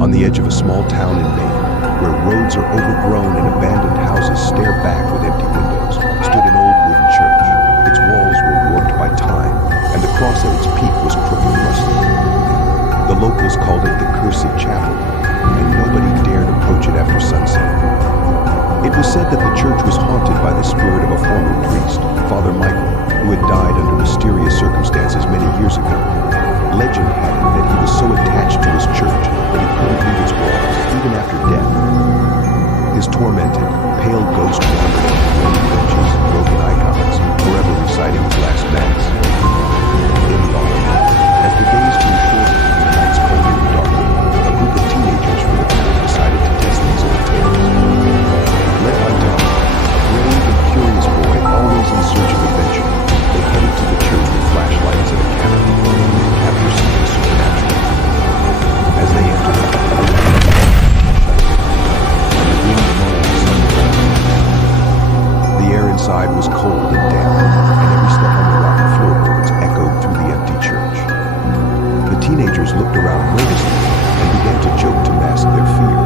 On the edge of a small town in Maine, where roads are overgrown and abandoned houses stare back with empty windows, stood an old wooden church. Its walls were warped by time, and the cross at its peak was crooked and rusty. The locals called it the Cursed Chapel, and nobody dared approach it after sunset. It was said that the church was haunted by the spirit of a former priest, Father Michael, who had died under mysterious circumstances many years ago. Legend had it that he was so attached to his church that he couldn't leave its walls, even after death. His tormented, pale ghost wandered on flaming benches and broken icons, forever reciting his last mass. In London, as the days grew shorter and the nights colder and darker, a group of teenagers from the town decided to test these old tales. Led by Tom, a brave and curious boy always in search of adventure, they headed to the church with flashlights and a camera, to capture something supernatural. As they entered the wind moaned suddenly. The air inside was cold and damp, and every step on the rocky floorboards echoed through the empty church. The teenagers looked around nervously and began to joke to mask their fear.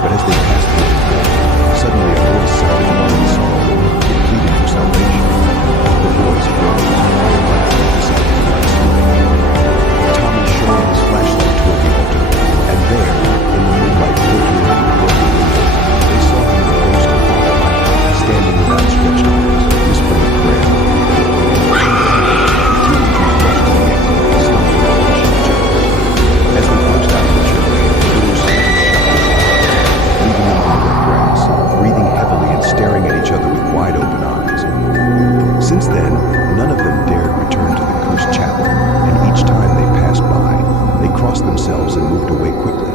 But as they passed through the door, suddenly a voice sounded among the small. It pleaded for salvation. The boys froze, their breath beside the lights. Tommy shone his flashlight toward the altar, and there, in the moonlight flickering through the broken window, they saw him the ghost of Father Michael, standing with outstretched arms, whispering a prayer. The teenagers rushed to the exit, stumbling and pushing each other. As they burst out of the church, the doors slammed shut, leaving them on the wet grass, breathing heavily and staring at each other with wide open eyes. Since then, none of them dared return to the cursed chapel, and each time they passed by, they crossed themselves and moved away quickly.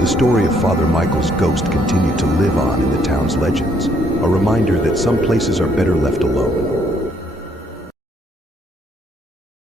The story of Father Michael's ghost continued to live on in the town's legends, a reminder that some places are better left alone.